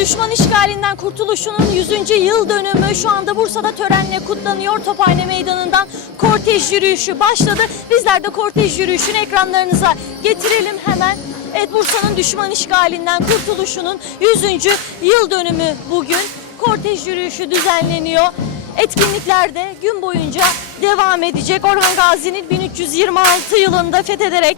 düşman işgalinden kurtuluşunun 100. yıl dönümü şu anda Bursa'da törenle kutlanıyor. Tophane Meydanı'ndan kortej yürüyüşü başladı. Bizler de kortej yürüyüşünü ekranlarınıza getirelim hemen. Evet Bursa'nın düşman işgalinden kurtuluşunun 100. yıl dönümü bugün. Kortej yürüyüşü düzenleniyor. Etkinlikler de gün boyunca devam edecek. Orhan Gazi'nin 1326 yılında fethederek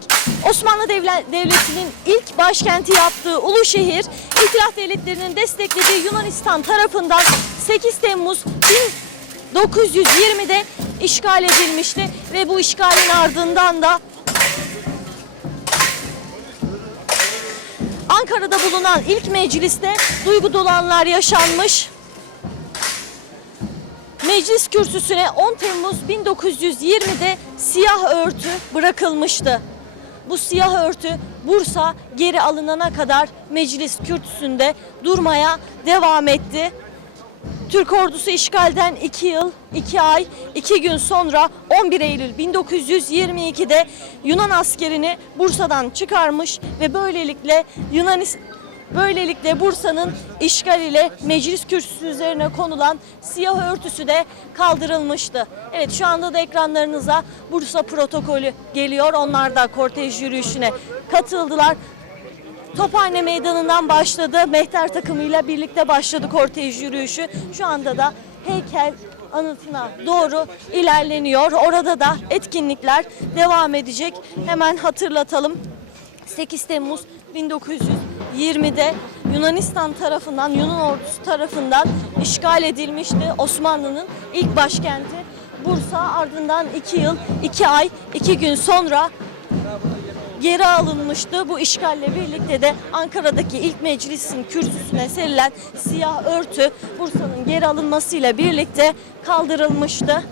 Osmanlı Devle- Devleti'nin ilk başkenti yaptığı Uluşehir, İtilaf Devletleri'nin desteklediği Yunanistan tarafından 8 Temmuz 1920'de işgal edilmişti ve bu işgalin ardından da Ankara'da bulunan ilk mecliste duygu dolu anlar yaşanmış. Meclis kürsüsüne 10 Temmuz 1920'de siyah örtü bırakılmıştı. Bu siyah örtü Bursa geri alınana kadar meclis kürsüsünde durmaya devam etti. Türk ordusu işgalden 2 yıl, 2 ay, 2 gün sonra 11 Eylül 1922'de Yunan askerini Bursa'dan çıkarmış ve böylelikle Yunanis Böylelikle Bursa'nın işgal ile meclis kürsüsü üzerine konulan siyah örtüsü de kaldırılmıştı. Evet şu anda da ekranlarınıza Bursa protokolü geliyor. Onlar da kortej yürüyüşüne katıldılar. Tophane Meydanı'ndan başladı. Mehter takımıyla birlikte başladı kortej yürüyüşü. Şu anda da heykel anıtına doğru ilerleniyor. Orada da etkinlikler devam edecek. Hemen hatırlatalım. 8 Temmuz 1920'de Yunanistan tarafından, Yunan ordusu tarafından işgal edilmişti. Osmanlı'nın ilk başkenti Bursa ardından 2 yıl, 2 ay, 2 gün sonra geri alınmıştı. Bu işgalle birlikte de Ankara'daki ilk meclisin kürsüsüne serilen siyah örtü Bursa'nın geri alınmasıyla birlikte kaldırılmıştı.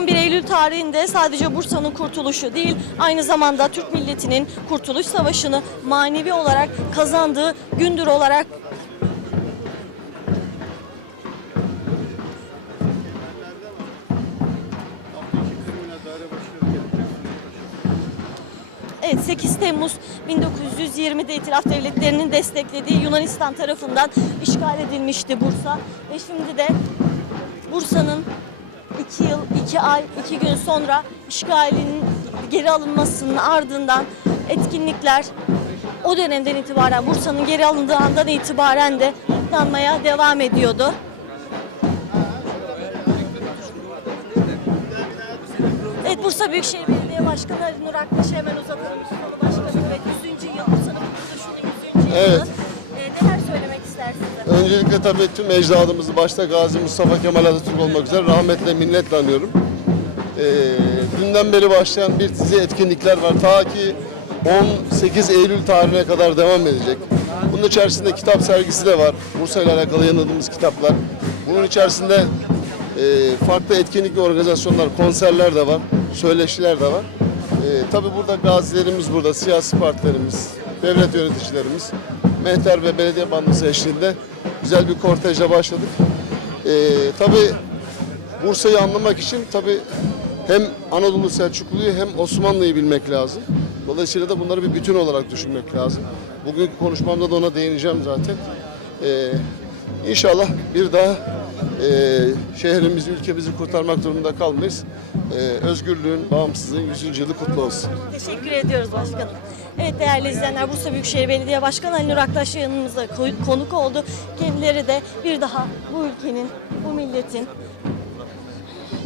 ...11 Eylül tarihinde sadece Bursa'nın kurtuluşu değil... ...aynı zamanda Türk milletinin Kurtuluş Savaşı'nı manevi olarak kazandığı gündür olarak Evet 8 Temmuz 1920'de İtilaf Devletleri'nin desteklediği Yunanistan tarafından işgal edilmişti Bursa. Ve şimdi de Bursa'nın 2 yıl, 2 ay, 2 gün sonra işgalinin geri alınmasının ardından etkinlikler o dönemden itibaren Bursa'nın geri alındığı andan itibaren de kutlanmaya devam ediyordu. Evet Bursa Büyükşehir Belediye Başkanı Ali Nur Aktaş'ı hemen uzatalım. Başkanım evet 100. yıl Bursa'nın kurtuluşunun 100. Evet. yılı. İstersiniz? Öncelikle tabii tüm ecdadımızı başta Gazi Mustafa Kemal Atatürk olmak üzere rahmetle minnetle anıyorum. Ee, dünden beri başlayan bir dizi etkinlikler var. Ta ki 18 Eylül tarihine kadar devam edecek. Bunun içerisinde kitap sergisi de var. Bursa ile alakalı yayınladığımız kitaplar. Bunun içerisinde e, farklı etkinlik ve organizasyonlar, konserler de var, söyleşiler de var. E, tabii burada gazilerimiz burada, siyasi partilerimiz, devlet yöneticilerimiz, mehter ve belediye bandası eşliğinde güzel bir kortejle başladık. E, tabii Bursa'yı anlamak için tabii hem Anadolu Selçuklu'yu hem Osmanlı'yı bilmek lazım. Dolayısıyla da bunları bir bütün olarak düşünmek lazım. Bugünkü konuşmamda da ona değineceğim zaten. Ee, inşallah bir daha e, şehrimizi, ülkemizi kurtarmak durumunda kalmayız. Ee, özgürlüğün, bağımsızlığın 100. yılı kutlu olsun. Teşekkür ediyoruz başkanım. Evet değerli izleyenler Bursa Büyükşehir Belediye Başkanı Ali Nur Aktaş yanımıza konuk oldu. Kendileri de bir daha bu ülkenin, bu milletin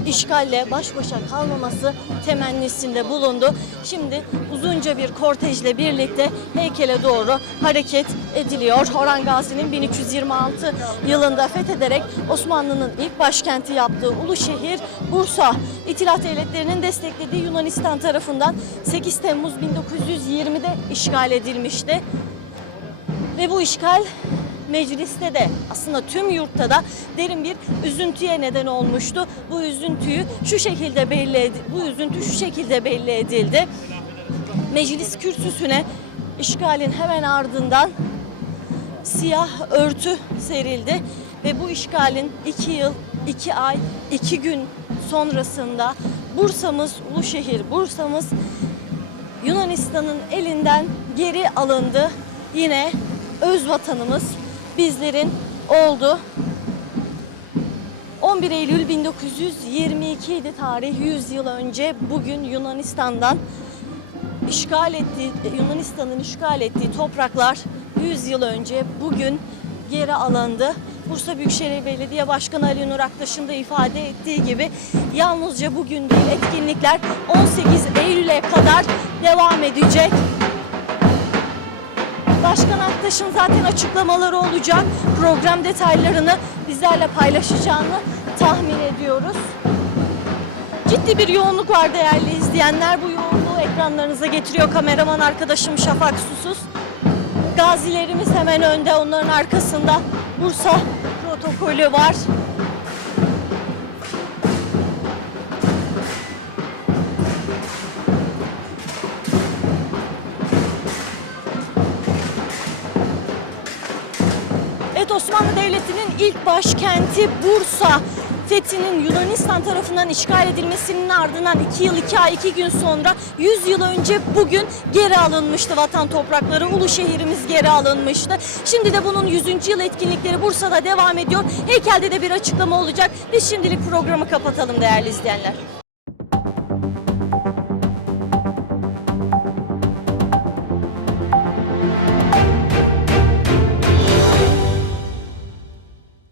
işgalle baş başa kalmaması temennisinde bulundu. Şimdi uzunca bir kortejle birlikte heykele doğru hareket ediliyor. Orhan Gazi'nin 1326 yılında fethederek Osmanlı'nın ilk başkenti yaptığı Uluşehir Bursa İtilaf Devletleri'nin desteklediği Yunanistan tarafından 8 Temmuz 1920'de işgal edilmişti. Ve bu işgal mecliste de aslında tüm yurtta da derin bir üzüntüye neden olmuştu. Bu üzüntüyü şu şekilde belli bu üzüntü şu şekilde belli edildi. Meclis kürsüsüne işgalin hemen ardından siyah örtü serildi ve bu işgalin iki yıl, iki ay, iki gün sonrasında Bursa'mız, Uluşehir Bursa'mız Yunanistan'ın elinden geri alındı. Yine öz vatanımız bizlerin oldu. 11 Eylül 1922 idi tarih 100 yıl önce bugün Yunanistan'dan işgal ettiği Yunanistan'ın işgal ettiği topraklar 100 yıl önce bugün geri alındı. Bursa Büyükşehir Belediye Başkanı Ali Nur Aktaş'ın da ifade ettiği gibi yalnızca bugün değil etkinlikler 18 Eylül'e kadar devam edecek. Başkan Aktaş'ın zaten açıklamaları olacak. Program detaylarını bizlerle paylaşacağını tahmin ediyoruz. Ciddi bir yoğunluk var değerli izleyenler. Bu yoğunluğu ekranlarınıza getiriyor kameraman arkadaşım Şafak Susuz. Gazilerimiz hemen önde, onların arkasında Bursa protokolü var. Osmanlı Devleti'nin ilk başkenti Bursa fethinin Yunanistan tarafından işgal edilmesinin ardından 2 yıl 2 ay 2 gün sonra 100 yıl önce bugün geri alınmıştı vatan toprakları. Ulu şehrimiz geri alınmıştı. Şimdi de bunun 100. yıl etkinlikleri Bursa'da devam ediyor. Heykelde de bir açıklama olacak. Biz şimdilik programı kapatalım değerli izleyenler.